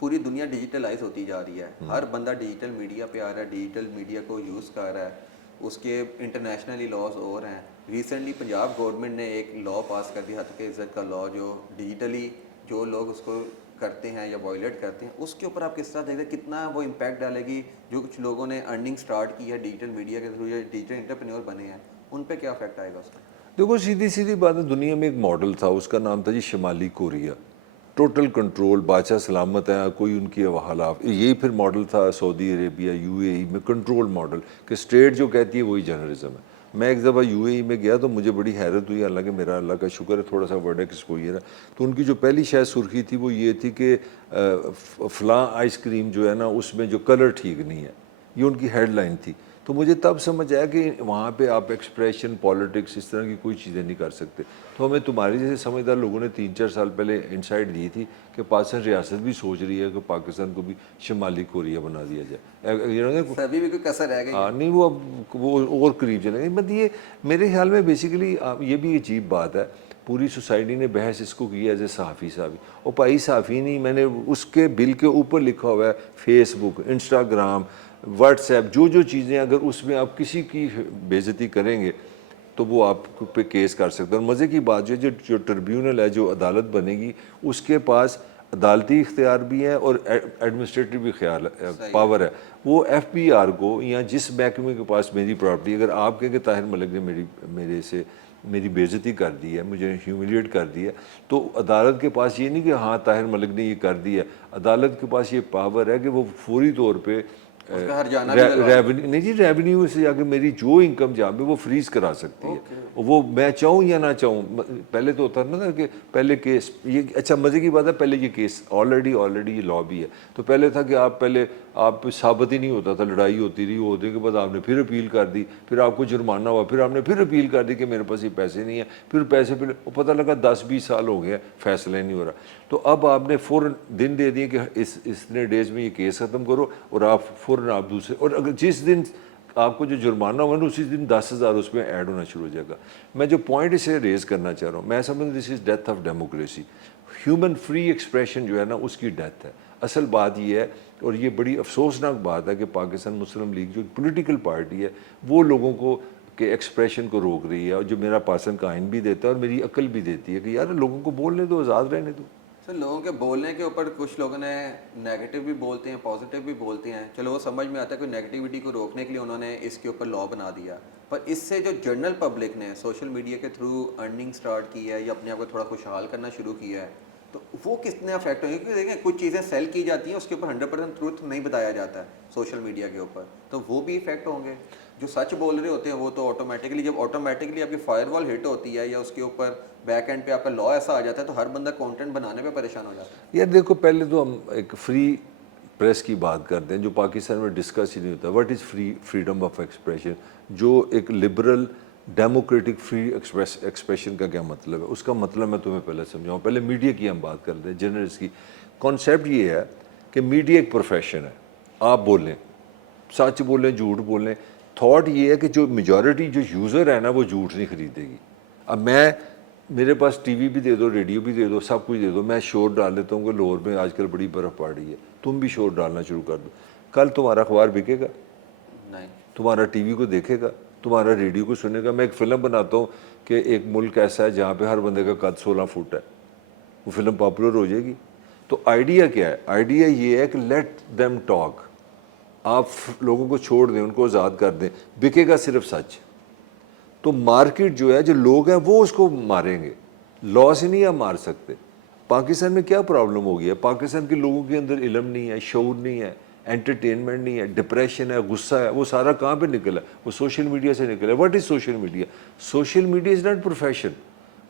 پوری دنیا ڈیجیٹلائز ہوتی جا رہی ہے، ہر بندہ ڈیجیٹل میڈیا پہ آ رہا ہے، ڈیجیٹل میڈیا کو یوز کر رہا ہے، اس کے انٹرنیشنلی لاز ہو رہے ہیں. ریسنٹلی پنجاب گورنمنٹ نے ایک لا پاس کر دیا، حد عزت کا لا، جو ڈیجیٹلی جو لوگ اس کو کرتے ہیں یا وائلیٹ کرتے ہیں، اس کے اوپر آپ کس طرح دیکھتے ہیں کتنا وہ امپیکٹ ڈالے گی؟ جو کچھ لوگوں نے ارننگ سٹارٹ کی ہے ڈیجیٹل میڈیا کے تھرو یا ڈیجیٹل انٹرپرینور بنے ہیں، ان پہ کیا افیکٹ آئے گا اس کا؟ دیکھو سیدھی سیدھی بات ہے، دنیا میں ایک ماڈل تھا، اس کا نام تھا جی شمالی کوریا. ٹوٹل کنٹرول، بادشاہ سلامت ہے، کوئی ان کی حالات. یہی پھر ماڈل تھا سعودی عربیہ، یو اے ای میں کنٹرول ماڈل، کہ اسٹیٹ جو کہتی ہے وہی جرنلزم ہے. میں ایک دفعہ یو اے ای میں گیا تو مجھے بڑی حیرت ہوئی، حالانکہ میرا اللہ کا شکر ہے تھوڑا سا ورڈ ایکسپوجر ہے. تو ان کی جو پہلی شاید سرخی تھی وہ یہ تھی کہ فلاں آئس کریم جو ہے نا اس میں جو کلر ٹھیک نہیں ہے، یہ ان کی ہیڈ لائن تھی. تو مجھے تب سمجھ آیا کہ وہاں پہ آپ ایکسپریشن، پالیٹکس، اس طرح کی کوئی چیزیں نہیں کر سکتے. تو ہمیں تمہاری جیسے سمجھدار لوگوں نے 3-4 سال پہلے انسائٹ دی تھی کہ پاکستان ریاست بھی سوچ رہی ہے کہ پاکستان کو بھی شمالی کوریا بنا دیا جائے. ابھی بھی کوئی کسر رہ گئی؟ ہاں نہیں، وہ اور قریب چلیں گے. بٹ یہ میرے خیال میں بیسیکلی یہ بھی عجیب بات ہے، پوری سوسائٹی نے بحث اس کو کی ایز اے صحافی صاحب. اور بھائی صحافی نہیں، میں نے اس کے بل کے اوپر لکھا ہوا ہے فیس بک، انسٹاگرام، واٹس ایپ، جو چیزیں اگر اس میں آپ کسی کی بے عزتی کریں گے تو وہ آپ پہ کیس کر سکتے ہیں. اور مزے کی بات جو ٹریبیونل ہے، جو عدالت بنے گی، اس کے پاس عدالتی اختیار بھی ہے اور ایڈمنسٹریٹو بھی پاور ہے. وہ ایف بی آر کو یا جس محکمے کے پاس میری پراپرٹی، اگر آپ کہیں کہ طاہر ملک نے میری بے عزتی کر دی ہے، مجھے ہیوملیٹ کر دی ہے، تو عدالت کے پاس یہ نہیں کہ ہاں طاہر ملک نے یہ کر دی ہے. عدالت کے پاس یہ پاور ہے کہ وہ فوری طور پہ نہیں جی، ریونیو سے جا کے میری جو انکم جہاں پہ وہ فریز کرا سکتی ہے، وہ میں چاہوں یا نہ چاہوں. پہلے تو ہوتا نا کہ پہلے کیس، یہ اچھا مزے کی بات ہے، پہلے یہ کیس آلریڈی یہ لا بھی ہے. تو پہلے تھا کہ آپ ثابت ہی نہیں ہوتا تھا، لڑائی ہوتی رہی، ہونے کے بعد آپ نے پھر اپیل کر دی، پھر آپ کو جرمانہ ہوا، پھر آپ نے پھر اپیل کر دی کہ میرے پاس یہ پیسے نہیں ہیں، پھر پیسے پتہ لگا 10-20 سال ہو گئے فیصلہ نہیں ہو رہا. تو اب آپ نے فوراً دن دے دیے کہ اتنے ڈیز میں یہ کیس ختم کرو، اور آپ فوراً آپ دوسرے، اور اگر جس دن آپ کو جو جرمانہ ہوا نا اسی دن 10,000 اس میں ایڈ ہونا شروع ہو جائے گا. میں جو پوائنٹ اسے ریز کرنا چاہ رہا ہوں، میں سمجھ this is death of democracy. Human free expression جو ہے نا اس کی ڈیتھ ہے. اصل بات یہ ہے، اور یہ بڑی افسوسناک بات ہے کہ پاکستان مسلم لیگ جو پولیٹیکل پارٹی ہے وہ لوگوں کو کہ ایکسپریشن کو روک رہی ہے. اور جو میرا پاکستان کا آئین بھی دیتا ہے اور میری عقل بھی دیتی ہے کہ یار لوگوں کو بولنے دو، آزاد رہنے دو. سر لوگوں کے بولنے کے اوپر کچھ لوگوں نے نیگیٹو بھی بولتے ہیں، پازیٹیو بھی بولتے ہیں، چلو وہ سمجھ میں آتا ہے کہ نیگیٹیوٹی کو روکنے کے لیے انہوں نے اس کے اوپر لا بنا دیا. پر اس سے جو جنرل پبلک نے سوشل میڈیا کے تھرو ارننگ سٹارٹ کی ہے یا اپنے آپ کو تھوڑا خوشحال کرنا شروع کیا ہے، تو وہ کتنے افیکٹ ہوئے؟ کیونکہ دیکھیں کچھ چیزیں سیل کی جاتی ہیں، اس کے اوپر 100% ٹروتھ نہیں بتایا جاتا ہے سوشل میڈیا کے اوپر، تو وہ بھی افیکٹ ہوں گے. جو سچ بول رہے ہوتے ہیں وہ تو آٹومیٹکلی، جب آٹومیٹکلی آپ کی فائر وال ہٹ ہوتی ہے یا اس کے اوپر بیک اینڈ پہ آپ کا لا ایسا آ جاتا ہے تو ہر بندہ کانٹینٹ بنانے پہ پریشان ہو جاتا ہے. یار دیکھو، پہلے تو ہم ایک فری پریس کی بات کرتے ہیں جو پاکستان میں ڈسکس ہی نہیں ہوتا. What is freedom of expression? جو ایک لبرل ڈیموکریٹک فری ایکسپریشن کا کیا مطلب ہے؟ اس کا مطلب میں تمہیں پہلے سمجھاؤں. پہلے میڈیا کی ہم بات کرتے ہیں، جرنلسٹ کی. کانسیپٹ یہ ہے کہ میڈیا ایک پروفیشن ہے، آپ بولیں، سچ بولیں، جھوٹ بولیں. تھاٹ یہ ہے کہ جو میجورٹی جو یوزر ہے نا وہ جھوٹ نہیں خریدے گی. اب میرے پاس ٹی وی بھی دے دو، ریڈیو بھی دے دو، سب کچھ دے دو، میں شور ڈال دیتا ہوں کہ لاہور میں آج کل بڑی برف پڑ رہی ہے، تم بھی شور ڈالنا شروع کر دو. کل تمہارا اخبار بکے گا؟ نہیں. تمہارا ٹی وی کو دیکھے گا؟ تمہارا ریڈیو کو سنے گا؟ میں ایک فلم بناتا ہوں کہ ایک ملک ایسا ہے جہاں پہ ہر بندے کا قد 16 فٹ ہے، وہ فلم پاپولر ہو جائے گی. تو آئیڈیا کیا ہے؟ آئیڈیا یہ ہے کہ لیٹ دیم ٹاک. آپ لوگوں کو چھوڑ دیں، ان کو آزاد کر دیں، بکے گا صرف سچ. تو مارکیٹ جو ہے، جو لوگ ہیں وہ اس کو ماریں گے، لا سے نہیں آپ مار سکتے. پاکستان میں کیا پرابلم ہو گئی ہے؟ پاکستان کے لوگوں کے اندر علم نہیں ہے، شعور نہیں ہے، انٹرٹینمنٹ نہیں ہے، ڈپریشن ہے، غصہ ہے. وہ سارا کہاں پہ نکلا؟ وہ سوشل میڈیا سے نکلا. What is social media? Social media is not profession.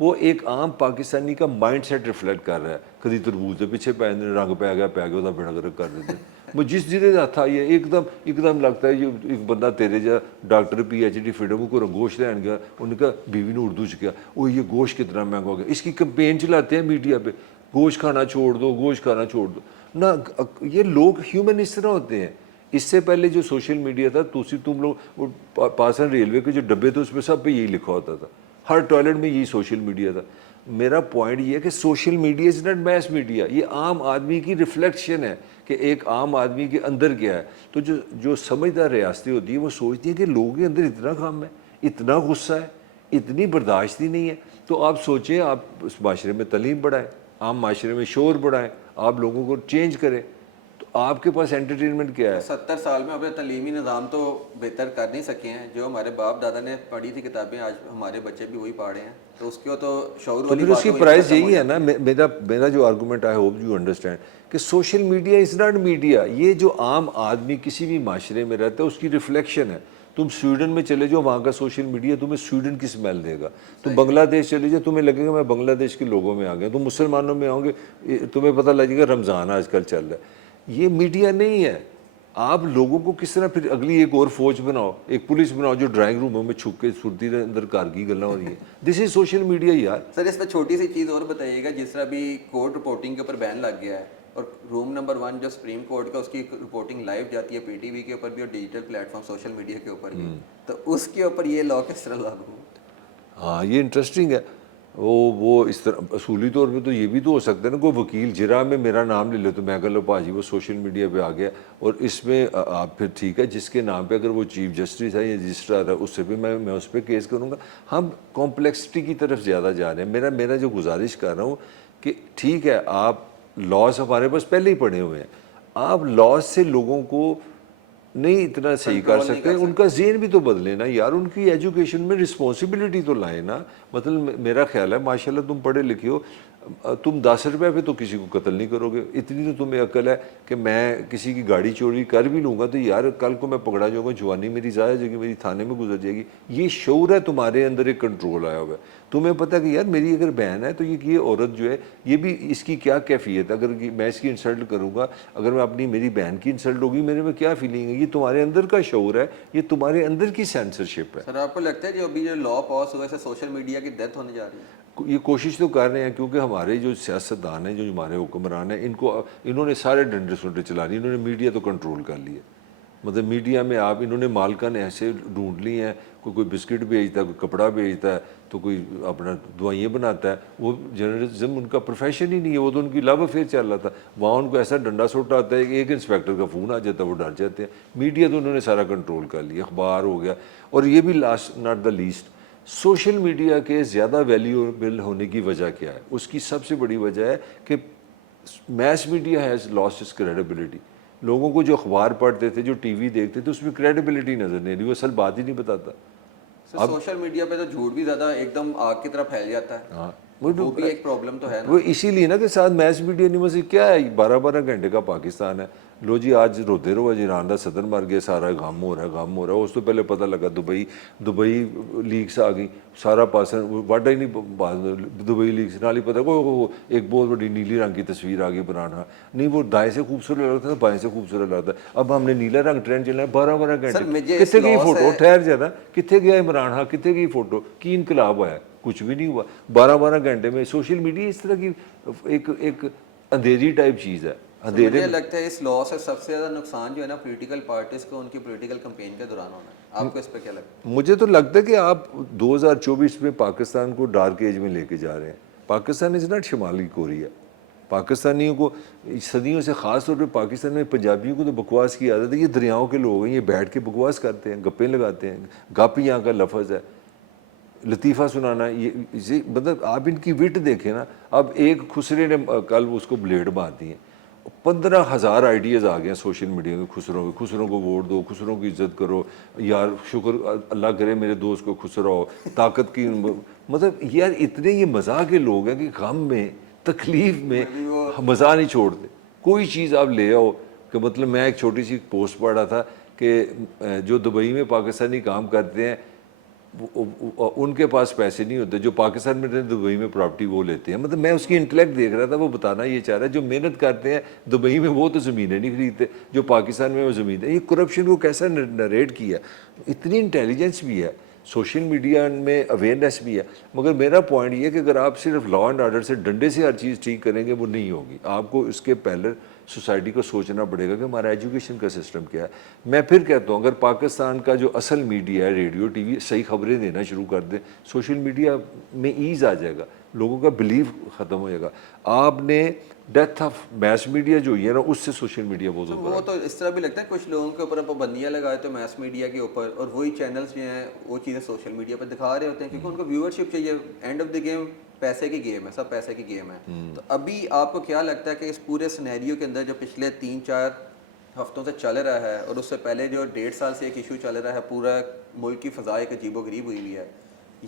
وہ ایک عام پاکستانی کا مائنڈ سیٹ ریفلیکٹ کر رہا ہے. کدی تربوز دے پیچھے پہ رنگ پہ گیا وہ بڑا گرک کر دیتے. وہ جس جہاں تھا یہ ایک دم لگتا ہے یہ ایک بندہ تیرے جا ڈاکٹر PhD فریڈم کو گوشت لین گیا، انہوں نے کہا بیوی نے اردو کیا، وہ یہ گوشت کتنا مہنگا ہو گیا. اس کی کمپین چلاتے ہیں میڈیا پہ، گوشت کھانا چھوڑ دو، گوشت کھانا چھوڑ دو. نہ یہ لوگ ہیومن اس طرح ہوتے ہیں. اس سے پہلے جو سوشل میڈیا تھا تم لوگ پاکستان ریلوے کے جو ڈبے تھے اس میں سب پہ یہی لکھا ہوتا تھا، ہر ٹوائلٹ میں یہی سوشل میڈیا تھا. میرا پوائنٹ یہ ہے کہ social media is not mass media, یہ عام آدمی کی ریفلیکشن ہے کہ ایک عام آدمی کے اندر کیا ہے. تو جو سمجھدار ریاستیں ہوتی ہیں وہ سوچتی ہیں کہ لوگوں کے اندر اتنا کام ہے, اتنا غصہ ہے, اتنی برداشت ہی نہیں ہے. تو آپ سوچیں, آپ اس معاشرے میں تعلیم بڑھائیں, عام معاشرے میں شور بڑھائیں, آپ لوگوں کو چینج کریں. تو آپ کے پاس انٹرٹینمنٹ کیا ہے؟ 70 سال میں اپنے تعلیمی نظام تو بہتر کر نہیں سکے ہیں. جو ہمارے باپ دادا نے پڑھی تھی کتابیں, آج ہمارے بچے بھی وہی پڑھ رہے ہیں. تو اس کی تو شعور تو والی پھر اس بات کی وہیں پرائز ختم ہو یہی ہے جاتی نا, میرا جو argument I hope you understand کہ social media is not media. یہ جو عام آدمی کسی بھی معاشرے میں رہتا ہے اس کی ریفلیکشن ہے. تم سویڈن میں چلے جاؤ, وہاں کا سوشل میڈیا تمہیں سویڈن کی سمیل دے گا. تم بنگلہ دیش چلے جاؤ, تمہیں لگے گا میں بنگلہ دیش کے لوگوں میں آ گیا. تم مسلمانوں میں آؤ گے, تمہیں پتہ لگے گا رمضان آج کل چل رہا ہے. یہ میڈیا نہیں ہے. آپ لوگوں کو کس طرح پھر اگلی ایک اور فوج بناؤ, ایک پولیس بناؤ جو ڈرائنگ روموں میں چھپ کے صورتی اندر کار کی گلیں ہو رہی ہیں. دس از سوشل میڈیا یار. سر. اس میں چھوٹی سی چیز اور بتائیے گا, جس طرح ابھی کورٹ رپورٹنگ کے اوپر بین لگ گیا ہے, اور روم نمبر 1 جو سپریم کورٹ کا, اس کی رپورٹنگ لائیو جاتی ہے پی ٹی وی کے اوپر بھی اور digital plate form social media کے اوپر بھی, تو اس کے اوپر یہ لا کس طرح لاگو ہو؟ ہاں یہ انٹرسٹنگ ہے. وہ اس طرح اصولی طور پہ تو یہ بھی تو ہو سکتا ہے نا, کوئی وکیل جرا میں میرا نام لے لو تو میں کہہ لو پاجی وہ سوشل میڈیا پہ آ گیا, اور اس میں آپ پھر ٹھیک ہے جس کے نام پہ اگر وہ چیف جسٹس ہے یا رجسٹرار ہے اس سے بھی میں اس پہ کیس کروں گا. ہم کمپلیکسٹی کی طرف زیادہ جا رہے ہیں. میرا جو گزارش کر رہا ہوں کہ ٹھیک ہے آپ لاس ہمارے پاس پہلے ہی پڑھے ہوئے ہیں, آپ لاس سے لوگوں کو نہیں اتنا صحیح کر سکتے, ان کا ذہن بھی تو بدلے نا یار, ان کی ایجوکیشن میں رسپانسبلٹی تو لائیں نا. مطلب میرا خیال ہے ماشاءاللہ تم پڑھے لکھے ہو, تم 10 روپے پہ تو کسی کو قتل نہیں کرو گے. اتنی تو تمہیں عقل ہے کہ میں کسی کی گاڑی چوری کر بھی لوں گا تو یار کل کو میں پکڑا جاؤں گا, جوانی میری ضائع ہو جائے گی, میری تھانے میں گزر جائے گی. یہ شعور ہے تمہارے اندر, ایک کنٹرول آیا ہوا ہے. تمہیں پتہ کہ یار میری اگر بہن ہے تو یہ عورت جو ہے یہ بھی اس کی کیا کیفیت ہے, اگر میں اس کی انسلٹ کروں گا, اگر میں اپنی میری بہن کی انسلٹ ہوگی میرے میں کیا فیلنگ ہے. یہ تمہارے اندر کا شعور ہے, یہ تمہارے اندر کی سینسرشپ ہے. سر آپ کو لگتا ہے جو ابھی جو لا پاس ہوا ہے سوشل میڈیا کی ڈیتھ ہونے جا رہی ہے؟ یہ کوشش تو کر رہے ہیں کیونکہ ہمارے جو سیاستدان ہیں, جو ہمارے حکمران ہیں, انہوں نے سارے ڈنڈے سنٹے چلا لی, انہوں نے میڈیا تو کنٹرول کر لیا. مطلب میڈیا میں آپ انہوں نے مالکان ایسے ڈھونڈ لی ہیں, کوئی بسکٹ بھیجتا ہے, کوئی کپڑا بھیجتا ہے, تو کوئی اپنا دوائیاں بناتا ہے. وہ جرنلزم ان کا پروفیشن ہی نہیں ہے, وہ تو ان کی لو افیئر چل رہا تھا. وہاں ان کو ایسا ڈنڈا سوٹا آتا ہے کہ ایک انسپیکٹر کا فون آ جاتا ہے, وہ ڈر جاتے ہیں. میڈیا تو انہوں نے سارا کنٹرول کر لیا, اخبار ہو گیا. اور یہ بھی last not the least, social media کے زیادہ ویلیوبل ہونے کی وجہ کیا ہے؟ اس کی سب سے بڑی وجہ ہے کہ mass media has lost its credibility. لوگوں کو جو اخبار پڑھتے تھے, جو ٹی وی دیکھتے تھے, اس میں کریڈیبلٹی نظر نہیں رہی, وہ اصل بات ہی نہیں بتاتا. سوشل میڈیا پہ تو جھوٹ بھی زیادہ ایک دم آگ کی طرح پھیل جاتا ہے. ہاں وہ بھی ایک پرابلم تو ہے نا. وہ اسی لیے نا کہ ساتھ میس میڈیا نہیں, مجھے کیا ہے 12 گھنٹے کا پاکستان ہے. لو جی آج روتے رہو, ایران کا صدر مر گیا, سارا غم ہو رہا ہے. اس تو پہلے پتہ لگا دبئی لیکس آ گئی, سارا پاسن واٹا ہی نہیں, دبئی لیکس نال ہی پتہ کو ایک بہت بڑی نیلی رنگ کی تصویر آ گئی بنانا. نہیں وہ دائیں سے خوبصورت لگتا تھا, بائیں سے خوبصورت لگتا ہے. اب ہم نے نیلا رنگ ٹرینڈ چلنا ہے 12 گھنٹے. کتنے گئی فوٹو, ٹھہر جاتا, کتنے گیا عمران خان, کتنے گئی فوٹو کی انقلاب ہوا ہے؟ کچھ بھی نہیں ہوا. 12 گھنٹے میں سوشل میڈیا اس طرح کی ایک اندھیری ٹائپ چیز ہے. مجھے لگتا ہے اس لا سے سب سے زیادہ نقصان جو ہے نا پولیٹیکل پارٹیز کو ان کی پولیٹیکل کمپین کے دوران ہونا ہے. آپ کو اس پہ کیا لگتا ہے؟ مجھے تو لگتا ہے کہ آپ 2024 میں پاکستان کو ڈارک ایج میں لے کے جا رہے ہیں. پاکستان از ناٹ شمالی کوریا. پاکستانیوں کو صدیوں سے, خاص طور پہ پاکستان میں پنجابیوں کو تو بکواس کی عادت ہے. یہ دریاؤں کے لوگ ہیں, یہ بیٹھ کے بکواس کرتے ہیں, گپیں لگاتے ہیں. گپ یہاں کا لفظ ہے, لطیفہ سنانا. یہ مطلب آپ ان کی وٹ دیکھیں نا. اب ایک خسرے نے کل اس کو بلیڈ مار دی ہیں, 15,000 آئیڈیاز آ گئے ہیں سوشل میڈیا میں. خسروں کو ووٹ دو, خسروں کی عزت کرو, یار شکر اللہ کرے میرے دوست کو خسرا ہو, طاقت کی. مطلب یار اتنے یہ مزاح کے لوگ ہیں کہ غم میں, تکلیف میں مزاح نہیں چھوڑتے. کوئی چیز آپ لے آؤ کہ مطلب میں ایک چھوٹی سی پوسٹ پڑھ رہا تھا کہ جو دبئی میں پاکستانی کام کرتے ہیں ان کے پاس پیسے نہیں ہوتے, جو پاکستان میں دبئی میں پراپرٹی وہ لیتے ہیں. مطلب میں اس کی انٹلیکٹ دیکھ رہا تھا, وہ بتانا یہ چاہ رہا ہے جو محنت کرتے ہیں دبئی میں وہ تو زمینیں نہیں خریدتے, جو پاکستان میں وہ زمین ہے. یہ کرپشن کو کیسا نریٹ کیا, اتنی انٹیلیجنس بھی ہے سوشل میڈیا میں, اویئرنیس بھی ہے. مگر میرا پوائنٹ یہ ہے کہ اگر آپ صرف لا اینڈ آرڈر سے ڈنڈے سے ہر چیز ٹھیک کریں گے وہ نہیں ہوگی. آپ کو اس کے پہلے سوسائٹی کو سوچنا پڑے گا کہ ہمارا ایجوکیشن کا سسٹم کیا ہے. میں پھر کہتا ہوں اگر پاکستان کا جو اصل میڈیا ہے, ریڈیو ٹی وی, صحیح خبریں دینا شروع کر دیں, سوشل میڈیا میں ایز آ جائے گا, لوگوں کا بلیو ختم ہو جائے گا. آپ نے ڈیتھ آف میس میڈیا جو ہوئی ہے نا, اس سے سوشل میڈیا بہت اوپر وہ تو اس طرح بھی لگتا ہے کچھ لوگوں کے اوپر پابندیاں لگائے تو میس میڈیا کے اوپر, اور وہی چینلز جو ہیں وہ چیزیں سوشل میڈیا پہ دکھا رہے ہوتے ہیں کیونکہ ان کو ویورشپ چاہیے. اینڈ آف دی گیم پیسے کی گیم ہے, سب پیسے کی گیم ہے. تو ابھی آپ کو کیا لگتا ہے کہ اس پورے سینیریو کے اندر جو پچھلے 3-4 ہفتوں سے چل رہا ہے, اور اس سے پہلے جو 1.5 سال سے ایک ایشو چل رہا ہے, پورا ملک کی فضا ایک عجیب و غریب ہوئی ہوئی ہے,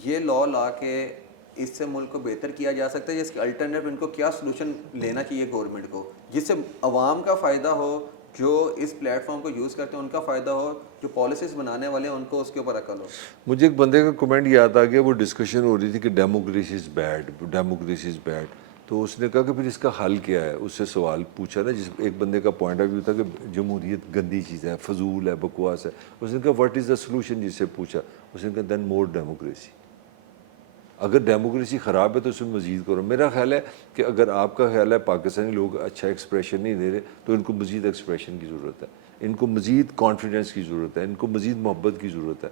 یہ لا لا کے اس سے ملک کو بہتر کیا جا سکتا ہے؟ جس کے الٹرنیٹ ان کو کیا سلوشن لینا چاہیے گورنمنٹ کو جس سے عوام کا فائدہ ہو, جو اس پلیٹ فارم کو یوز کرتے ہیں ان کا فائدہ ہو, جو پالیسیز بنانے والے ہیں ان کو اس کے اوپر عقل ہو؟ مجھے ایک بندے کا کمنٹ یاد آ گیا, وہ ڈسکشن ہو رہی تھی کہ democracy is bad, democracy is bad. تو اس نے کہا کہ پھر اس کا حل کیا ہے. اس سے سوال پوچھا نا, جس ایک بندے کا پوائنٹ آف ویو تھا کہ جمہوریت گندی چیز ہے, فضول ہے, بکواس ہے. اس نے کہا واٹ از دا سلوشن, جس سے پوچھا. اس نے کہا دین مور ڈیموکریسی. اگر ڈیموکریسی خراب ہے تو اس میں مزید کرو. میرا خیال ہے کہ اگر آپ کا خیال ہے پاکستانی لوگ اچھا ایکسپریشن نہیں دے رہے تو ان کو مزید ایکسپریشن کی ضرورت ہے, ان کو مزید کانفیڈنس کی ضرورت ہے, ان کو مزید محبت کی ضرورت ہے.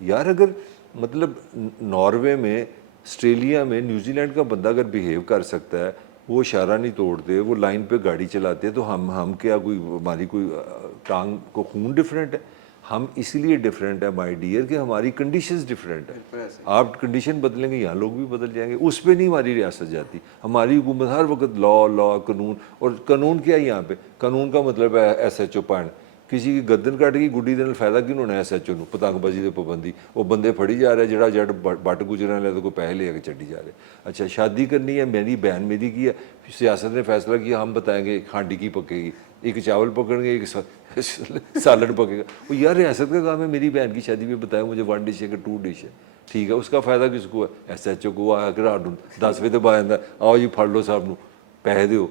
یار اگر مطلب ناروے میں, آسٹریلیا میں, نیوزی لینڈ کا بندہ اگر بیہیو کر سکتا ہے, وہ اشارہ نہیں توڑتے, وہ لائن پہ گاڑی چلاتے, تو ہم کیا کوئی ہماری کوئی ٹانگ کو خون ڈفرینٹ ہے؟ ہم اس لیے ڈفرینٹ ہے مائی ڈیئر کہ ہماری کنڈیشنز ڈفرینٹ ہے. آپ کنڈیشن بدلیں گے, یہاں لوگ بھی بدل جائیں گے. اس پہ نہیں ہماری ریاست جاتی. ہماری حکومت ہر وقت لا قانون, اور قانون کیا ہے یہاں پہ؟ قانون کا مطلب ہے ایس ایچ او پوائنٹ. کسی کی گردن کٹ گئی گڈی دن فائدہ کیوں ہونا ہے ایس ایچ او نو؟ پتنگ بازی دے پابندی, وہ بندے پھڑی جا رہے, جڑا جٹ بٹ گزرنے والے تو کوئی پیسے لے کے چڑھی جا رہے. اچھا شادی کرنی ہے, میری بہن میری کی ہے, سیاست نے فیصلہ کیا ہم بتائیں گے ہانڈی کی پکے گی, ایک چاول پکڑیں گے, ایک سالڈ پکے گا. وہ یار ریاست کا کام ہے, میری بہن کی شادی میں بتایا مجھے 1 ڈش ہے کہ 2 ڈش ہے, ٹھیک ہے, اس کا فائدہ کس کو ہے؟ ایس ایچ او کو. آ کر 10 بجے تو آتا ہے, آؤ جی پھڑ لو صاحب نو پیسے دو.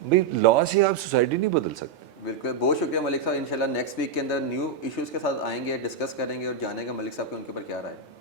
بھائی لا سے آپ سوسائٹی نہیں بدل سکتے. بالکل, بہت شکریہ ملک صاحب. انشاءاللہ نیکسٹ ویک کے اندر نیو ایشوز کے ساتھ آئیں گے, ڈسکس کریں گے اور جانیں گے ملک صاحب کے ان کے اوپر کیا رائے ہے.